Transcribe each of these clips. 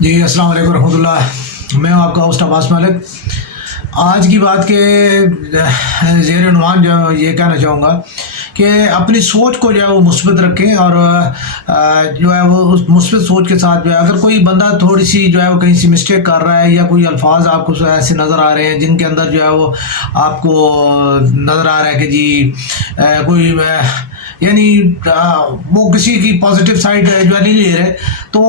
جی السلام علیکم ورحمۃ اللہ، میں ہوں آپ کا ہوسٹ عباس ملک۔ آج کی بات کے زیر عنوان جو یہ کہنا چاہوں گا کہ اپنی سوچ کو جو ہے وہ مثبت رکھیں، اور جو ہے وہ اس مثبت سوچ کے ساتھ جو ہے اگر کوئی بندہ تھوڑی سی جو ہے وہ کہیں سی مسٹیک کر رہا ہے یا کوئی الفاظ آپ کو ایسے نظر آ رہے ہیں جن کے اندر جو ہے وہ آپ کو نظر آ رہا ہے کہ جی کوئی یعنی وہ کسی کی پازیٹیو سائڈ جو ہے نہیں لے رہے، تو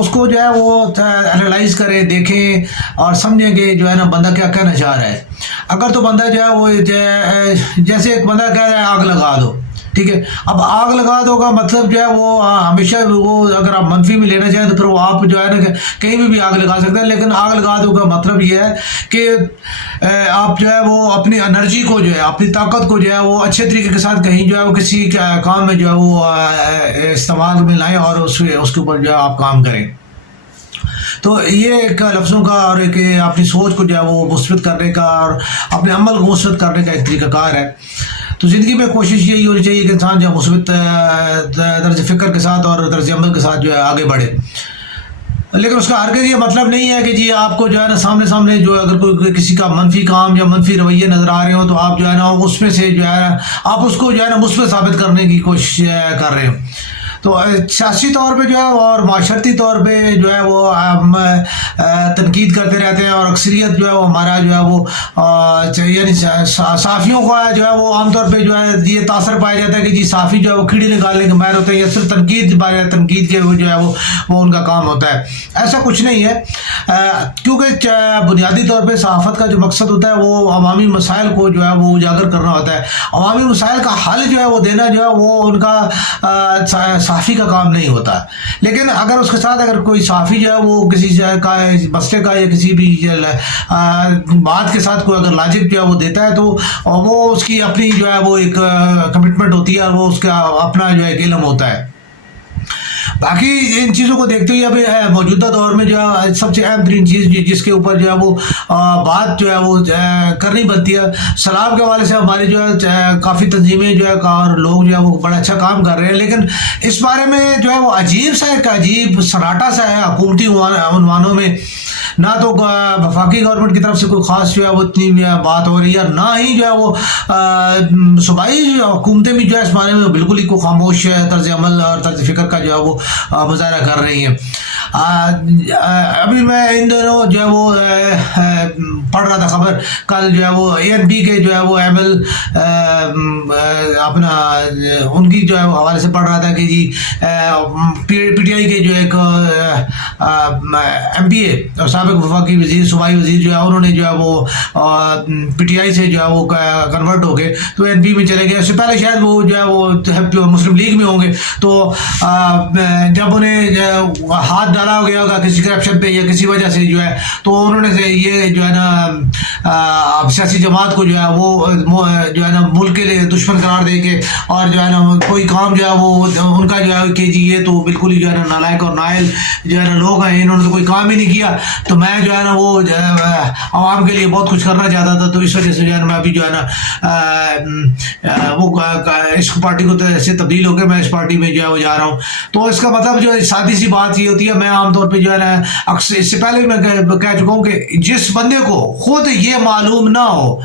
اس کو جو ہے وہ انالائز کریں، دیکھیں اور سمجھیں کہ جو ہے نا بندہ کیا کہنا چاہ رہا ہے۔ اگر تو بندہ جو ہے وہ جیسے ایک بندہ کہہ رہا ہے آگ لگا دو، ٹھیک ہے، اب آگ لگا دو کا مطلب جو ہے وہ ہمیشہ وہ اگر آپ منفی میں لینا چاہیں تو پھر وہ آپ جو ہے نا کہیں بھی آگ لگا سکتے ہیں، لیکن آگ لگا دو کا مطلب یہ ہے کہ آپ جو ہے وہ اپنی انرجی کو جو ہے اپنی طاقت کو جو ہے وہ اچھے طریقے کے ساتھ کہیں جو ہے وہ کسی کام میں جو ہے وہ استعمال میں لائیں اور اس کے اوپر جو ہے آپ کام کریں۔ تو یہ ایک لفظوں کا اور ایک اپنی سوچ کو جو ہے وہ مثبت کرنے کا اور اپنے عمل کو مثبت کرنے کا ایک طریقہ کار ہے۔ تو زندگی میں کوشش یہی ہونی چاہیے کہ انسان جو ہے مثبت طرز فکر کے ساتھ اور طرز عمل کے ساتھ جو ہے آگے بڑھے، لیکن اس کا ہرگز یہ مطلب نہیں ہے کہ جی آپ کو جو ہے نا سامنے جو اگر کوئی کسی کا منفی کام یا منفی رویے نظر آ رہے ہوں تو آپ جو ہے نا اس میں سے جو ہے آپ اس کو جو ہے نا مثبت ثابت کرنے کی کوشش کر رہے ہوں۔ تو سیاسی طور پہ جو ہے اور معاشرتی طور پہ جو ہے وہ تنقید کرتے رہتے ہیں، اور اکثریت جو ہے وہ ہمارا جو ہے وہ یعنی صحافیوں کا جو ہے وہ عام طور پہ جو ہے یہ تاثر پایا جاتا ہے کہ جی صحافی جو ہے وہ کھیڑی نکالنے کے ماہر ہوتے ہیں یا صرف تنقید کے جو ہے وہ ان کا کام ہوتا ہے۔ ایسا کچھ نہیں ہے، کیونکہ بنیادی طور پہ صحافت کا جو مقصد ہوتا ہے وہ عوامی مسائل کو جو ہے وہ اجاگر کرنا ہوتا ہے۔ عوامی مسائل کا حل جو ہے وہ دینا جو ہے وہ ان کا صحافی کا کام نہیں ہوتا، لیکن اگر اس کے ساتھ اگر کوئی صحافی جو ہے وہ کسی کا مسئلے کا یا کسی بھی بات کے ساتھ کوئی اگر لاجک جو ہے وہ دیتا ہے تو وہ اس کی اپنی جو ہے وہ ایک کمٹمنٹ ہوتی ہے اور وہ اس کا اپنا جو ہے ایک علم ہوتا ہے۔ باقی ان چیزوں کو دیکھتے ہوئے ابھی موجودہ دور میں جو ہے سب سے اہم ترین چیز جس کے اوپر جو ہے وہ بات جو ہے وہ کرنی بنتی ہے، سلام کے حوالے سے ہماری جو ہے کافی تنظیمیں جو ہے اور لوگ جو ہے وہ بڑا اچھا کام کر رہے ہیں، لیکن اس بارے میں جو ہے وہ عجیب سناٹا سا ہے حکومتی عنوانوں میں۔ نہ تو وفاقی گورنمنٹ کی طرف سے کوئی خاص جو ہے وہ اتنی بات ہو رہی ہے، نہ ہی جو ہے وہ صوبائی حکومتیں بھی جو ہے اس بارے میں بالکل ہی کو خاموش طرز عمل اور طرز فکر کا جو ہے وہ مظاہرہ کر رہی ہیں۔ ابھی میں ان دنوں جو ہے وہ پڑھ رہا تھا خبر، کل جو ہے وہ ANP کے جو ہے وہ ML اپنا ان کی جو ہے وہ حوالے سے پڑھ رہا تھا کہ جی PTI کے جو ایک MPA اور سابق وفاقی وزیر صوبائی وزیر جو ہے انہوں نے جو ہے وہ PTI سے جو ہے وہ کنورٹ ہو گئے تو ANP میں چلے گئے۔ اس سے پہلے شاید وہ جو ہے وہ مسلم لیگ میں ہوں گے، تو جب انہیں ہاتھ ڈالا گیا ہوگا کسی کرپشن پہ یا کسی وجہ سے جو ہے تو انہوں نے یہ جو ہے نا سیاسی جماعت کو جو ہے وہ جو ہے نا ملک کے لیے دشمن قرار دے کے اور جو ہے نا کوئی کام جو ہے وہ ان کا جو ہے کہ جی یہ تو بالکل ہی جو ہے نا نالائق اور نائل جو ہے نا لوگ ہیں، انہوں نے تو کوئی کام ہی نہیں کیا، تو میں جو ہے نا وہ عوام کے لیے بہت کچھ کرنا چاہتا تھا، تو اس وجہ سے جو ہے نا میں ابھی جو ہے نا وہ اس پارٹی کو سے تبدیل ہو کے میں اس پارٹی میں جو ہے وہ جا رہا ہوں۔ تو اس کا مطلب جو ہے سادی سی بات یہ ہوتی ہے، میں عام طور پہ جو ہے نا اکثر اس سے پہلے میں کہہ چکا ہوں کہ جس بندے کو خود یہ معلوم نہ ہو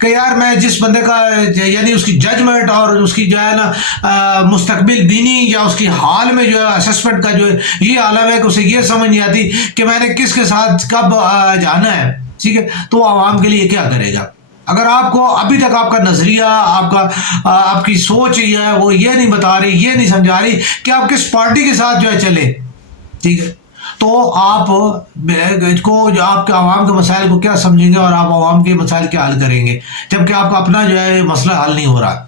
کہ یار میں جس بندے کا یعنی اس کی ججمنٹ اور اس کی جو ہے نا مستقبل بینی یا اس کی حال میں جو ہے اسسمنٹ کا جو ہے یہ عالم ہے کہ اسے یہ سمجھ نہیں آتی کہ میں نے کس کے ساتھ کب جانا ہے، ٹھیک ہے، تو وہ عوام کے لیے کیا کرے گا؟ اگر آپ کو ابھی تک آپ کا نظریہ آپ کی سوچ یہ ہے وہ یہ نہیں بتا رہی، یہ نہیں سمجھا رہی کہ آپ کس پارٹی کے ساتھ جو ہے چلے، ٹھیک ہے، تو آپ کو جو آپ کے عوام کے مسائل کو کیا سمجھیں گے اور آپ عوام کے مسائل کیا حل کریں گے جبکہ آپ کا اپنا جو ہے مسئلہ حل نہیں ہو رہا۔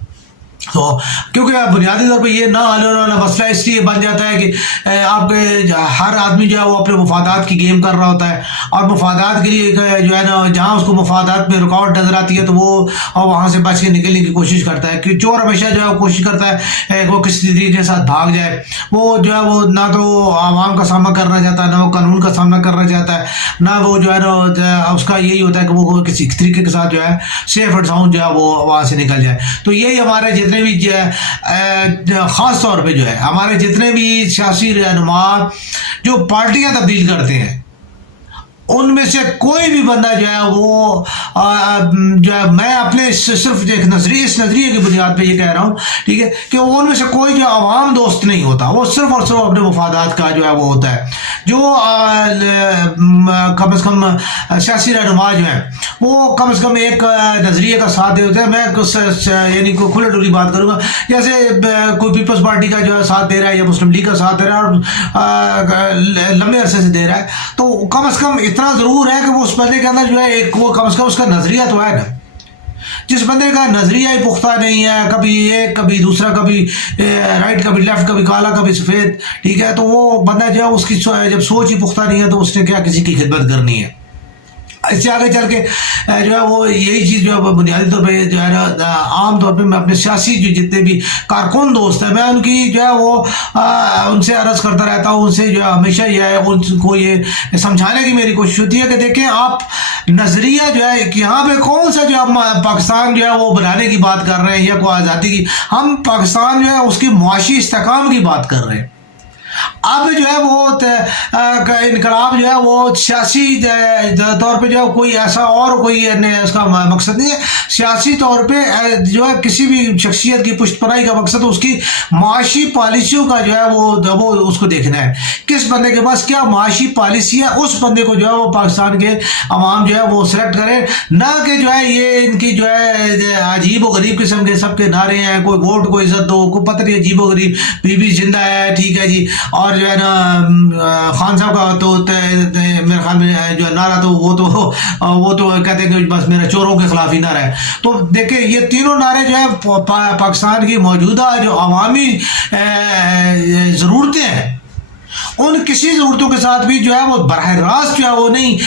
تو کیونکہ بنیادی طور پہ یہ نہ حل ہونے والا مسئلہ اس لیے بن جاتا ہے کہ آپ کے ہر آدمی جو ہے وہ اپنے مفادات کی گیم کر رہا ہوتا ہے، اور مفادات کے لیے جو ہے نا جہاں اس کو مفادات میں رکاوٹ نظر آتی ہے تو وہ وہاں سے بچ کے نکلنے کی کوشش کرتا ہے، کہ چور ہمیشہ جو ہے وہ کوشش کرتا ہے وہ کسی طریقے کے ساتھ بھاگ جائے، وہ جو ہے وہ نہ تو عوام کا سامنا کرنا چاہتا ہے، نہ وہ قانون کا سامنا کرنا چاہتا ہے، نہ وہ جو ہے نا اس کا یہی ہوتا ہے کہ وہ کسی طریقے کے ساتھ جو ہے سیف اینڈ ساؤنڈ جو ہے وہ وہاں سے نکل جائے۔ تو یہی ہمارے جتنے جتنے بھی خاص طور پہ جو ہے ہمارے جتنے بھی سیاسی رہنما جو پارٹیاں تبدیل کرتے ہیں ان میں سے کوئی بھی بندہ جو ہے وہ جو ہے میں اپنے صرف ایک اس نظریے کی بنیاد پہ یہ کہہ رہا ہوں ٹھیک ہے کہ ان میں سے کوئی جو عوام دوست نہیں ہوتا، وہ صرف اور صرف اپنے مفادات کا جو ہے وہ ہوتا ہے۔ جو کم از کم سیاسی رہنما جو ہیں وہ کم از کم ایک نظریے کا ساتھ دیتے ہیں۔ میں یعنی کوئی کھلے ڈولی بات کروں گا، جیسے کوئی پیپلز پارٹی کا جو ہے ساتھ دے رہا ہے یا مسلم لیگ کا ساتھ دے رہا ہے اور لمبے عرصے سے دے رہا ہے، تو کم از کم اتنا ضرور ہے کہ وہ اس بندے کے اندر جو ہے ایک وہ کم از کم اس کا نظریہ تو ہے نا۔ جس بندے کا نظریہ ہی پختہ نہیں ہے، کبھی ایک کبھی دوسرا، کبھی رائٹ کبھی لیفٹ، کبھی کالا کبھی سفید، ٹھیک ہے، تو وہ بندہ جو ہے اس کی جب سوچ ہی پختہ نہیں ہے تو اس نے کیا کسی کی خدمت کرنی ہے۔ اس سے آگے چل کے جو ہے وہ یہی چیز جو ہے بنیادی طور پہ جو ہے نا عام طور پہ میں اپنے سیاسی جو جتنے بھی کارکن دوست ہیں میں ان کی جو ہے وہ ان سے عرض کرتا رہتا ہوں، ان سے جو ہے ہمیشہ یہ ہے ان کو یہ سمجھانے کی میری کوشش ہوتی ہے کہ دیکھیں آپ نظریہ جو ہے کہ یہاں پہ کون سا جو ہم پاکستان جو ہے وہ بنانے کی بات کر رہے ہیں یا کوئی آزادی کی، ہم پاکستان جو ہے اس کی معاشی استحکام کی بات کر رہے ہیں۔ اب جو ہے وہ انقلاب جو ہے وہ سیاسی طور پہ جو ہے کوئی ایسا اور کوئی اس کا مقصد نہیں ہے، سیاسی طور پہ جو ہے کسی بھی شخصیت کی پشت پناہی کا مقصد اس کی معاشی پالیسیوں کا جو ہے وہ اس کو دیکھنا ہے، کس بندے کے پاس کیا معاشی پالیسی ہے، اس بندے کو جو ہے وہ پاکستان کے عوام جو ہے وہ سلیکٹ کرے، نہ کہ جو ہے یہ ان کی جو ہے عجیب و غریب قسم کے سب کے نعرے ہیں، کوئی ووٹ کو عزت دو، کوئی پتہ نہیں عجیب و غریب بی بی زندہ ہے، ٹھیک ہے جی، اور جو ہے نا خان صاحب کا تو میرے خیال میں جو نعرہ تو وہ تو کہتے ہیں کہ بس میرا چوروں کے خلاف ہی نعرہ ہے۔ تو دیکھیں یہ تینوں نعرے جو ہے پاکستان کی موجودہ جو عوامی ضرورتیں ہیں ان کسی ضرورتوں کے ساتھ بھی جو ہے وہ براہ راست جو ہے وہ نہیں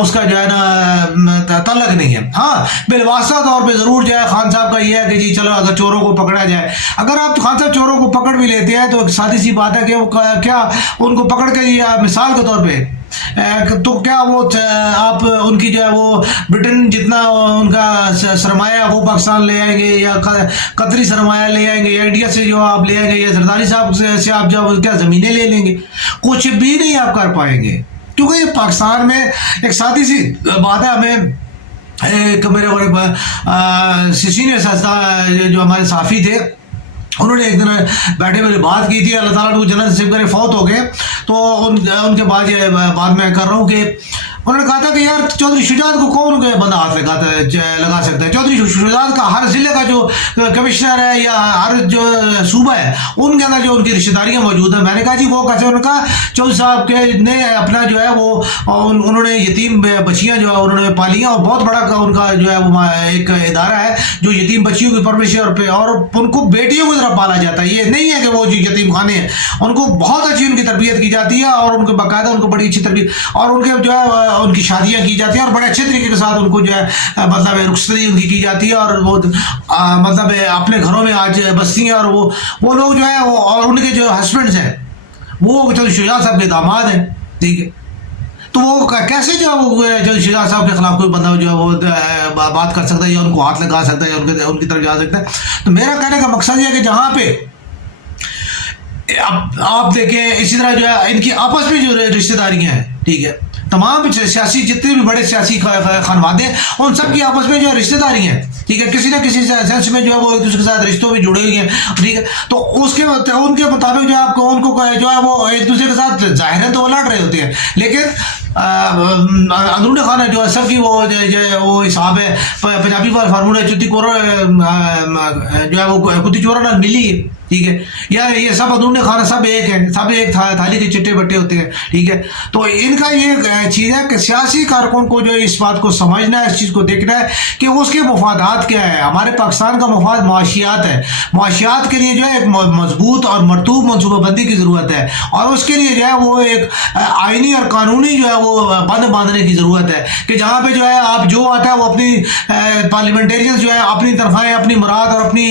اس کا جو ہے نا تعلق نہیں ہے۔ ہاں بالواسطہ طور پہ ضرور جو ہے خان صاحب کا یہ ہے کہ جی چلو اگر چوروں کو پکڑا جائے، اگر آپ خان صاحب چوروں کو پکڑ بھی لیتے ہیں تو ایک سادی سی بات ہے کہ وہ کیا ان کو پکڑ کے مثال کے طور پہ تو کیا وہ آپ ان کی جو ہے وہ برٹن جتنا ان کا سرمایہ وہ پاکستان لے آئیں گے یا قطری سرمایہ لے آئیں گے یا انڈیا سے جو آپ لے آئیں گے یا زرداری صاحب سے آپ جو کیا زمینیں لے لیں گے، کچھ بھی نہیں آپ کر پائیں گے، کیونکہ یہ پاکستان میں ایک سادی سی بات ہے۔ ہمیں ایک میرے بڑے سینئر جو ہمارے صحافی تھے انہوں نے ایک دن بیٹھے میرے بات کی تھی، اللہ تعالیٰ نے وہ جنت نصیب کرے فوت ہو گئے، تو ان کے بعد یہ بات میں کر رہا ہوں کہ انہوں نے کہا تھا کہ یار چودھری شجاعت کو کون بندہ ہاتھ لگا سکتا ہے، چودھری شجاعت کا ہر ضلع کا جو کمشنر ہے یا ہر جو صوبہ ہے ان کے اندر جو ان کی رشتہ داریاں موجود ہیں۔ میں نے کہا جی وہ کیسے؟ انہوں نے کہا چودھری صاحب کے نے اپنا جو ہے وہ انہوں نے یتیم بچیاں جو ہے انہوں نے پالی ہیں، اور بہت بڑا ان کا جو ہے وہ ایک ادارہ ہے جو یتیم بچیوں کی پرورش اور ان کو بیٹیوں کی طرح پالا جاتا ہے۔ یہ نہیں ہے کہ وہ جو یتیم خانے ہیں، ان کو بہت اچھی ان کی تربیت کی جاتی ہے اور ان کو باقاعدہ ان کو بڑی اچھی تربیت اور ان کے جو ہے ان کی شادیاں کی جاتی ہیں اور بڑے اچھے طریقے کے ساتھ ان کو جو ہے مطلب رخصتی ان کی جاتی ہے اور وہ مطلب اپنے گھروں میں آج بستی ہیں، اور وہ لوگ جو ہے اور ان کے جو ہسبینڈز ہیں وہ چودھری شجاعت صاحب کے داماد ہیں، ٹھیک ہے، تو وہ کیسے جو ہے وہ چودھری شجاعت صاحب کے خلاف کوئی بندہ جو ہے وہ بات کر سکتا ہے یا ان کو ہاتھ لگا سکتا ہے یا ان کی طرف جا سکتا ہے؟ تو میرا کہنے کا مقصد یہ ہے کہ جہاں پہ آپ دیکھیں اسی طرح جو ہے ان کی آپس میں جو رشتہ داریاں ہیں، ٹھیک ہے، تمام سیاسی جتنے بھی بڑے سیاسی خانوادے ہیں ان سب کی آپس میں جو ہے رشتہ داریاں ہیں، ٹھیک ہے، کسی نہ کسی سینس میں جو ہے وہ ایک دوسرے کے ساتھ رشتوں میں جڑے ہوئے ہیں، ٹھیک ہے، تو ان کے مطابق جو آپ کو ان کو جو ہے وہ ایک دوسرے کے ساتھ ظاہر تو وہ لڑ رہے ہوتے ہیں، لیکن اندرون خانہ جو ہے سب کی وہ حساب ہے، پنجابی فارمولہ چتی کورا جو ہے وہ کتی چورا نہ ملی، ٹھیک ہے، یا یہ سب اندرون خانہ سب ایک ہیں، سب ایک تھالی کے چٹے بٹے ہوتے ہیں، ٹھیک ہے۔ تو ان کا یہ چیز ہے کہ سیاسی کارکن کو جو اس بات کو سمجھنا ہے، اس چیز کو دیکھنا ہے کہ اس کے مفادات کیا ہے۔ ہمارے پاکستان کا مفاد معاشیات ہے، معاشیات کے لیے جو ہے ایک مضبوط اور مرطوب منصوبہ بندی کی ضرورت ہے، اور اس کے لیے جو ہے وہ ایک آئینی اور قانونی جو ہے وہ بند باندھنے کی ضرورت ہے کہ جہاں پہ جو ہے آپ جو آتا ہے وہ اپنی پارلیمنٹیرینز جو ہے اپنی تنخواہیں، اپنی مراد اور اپنی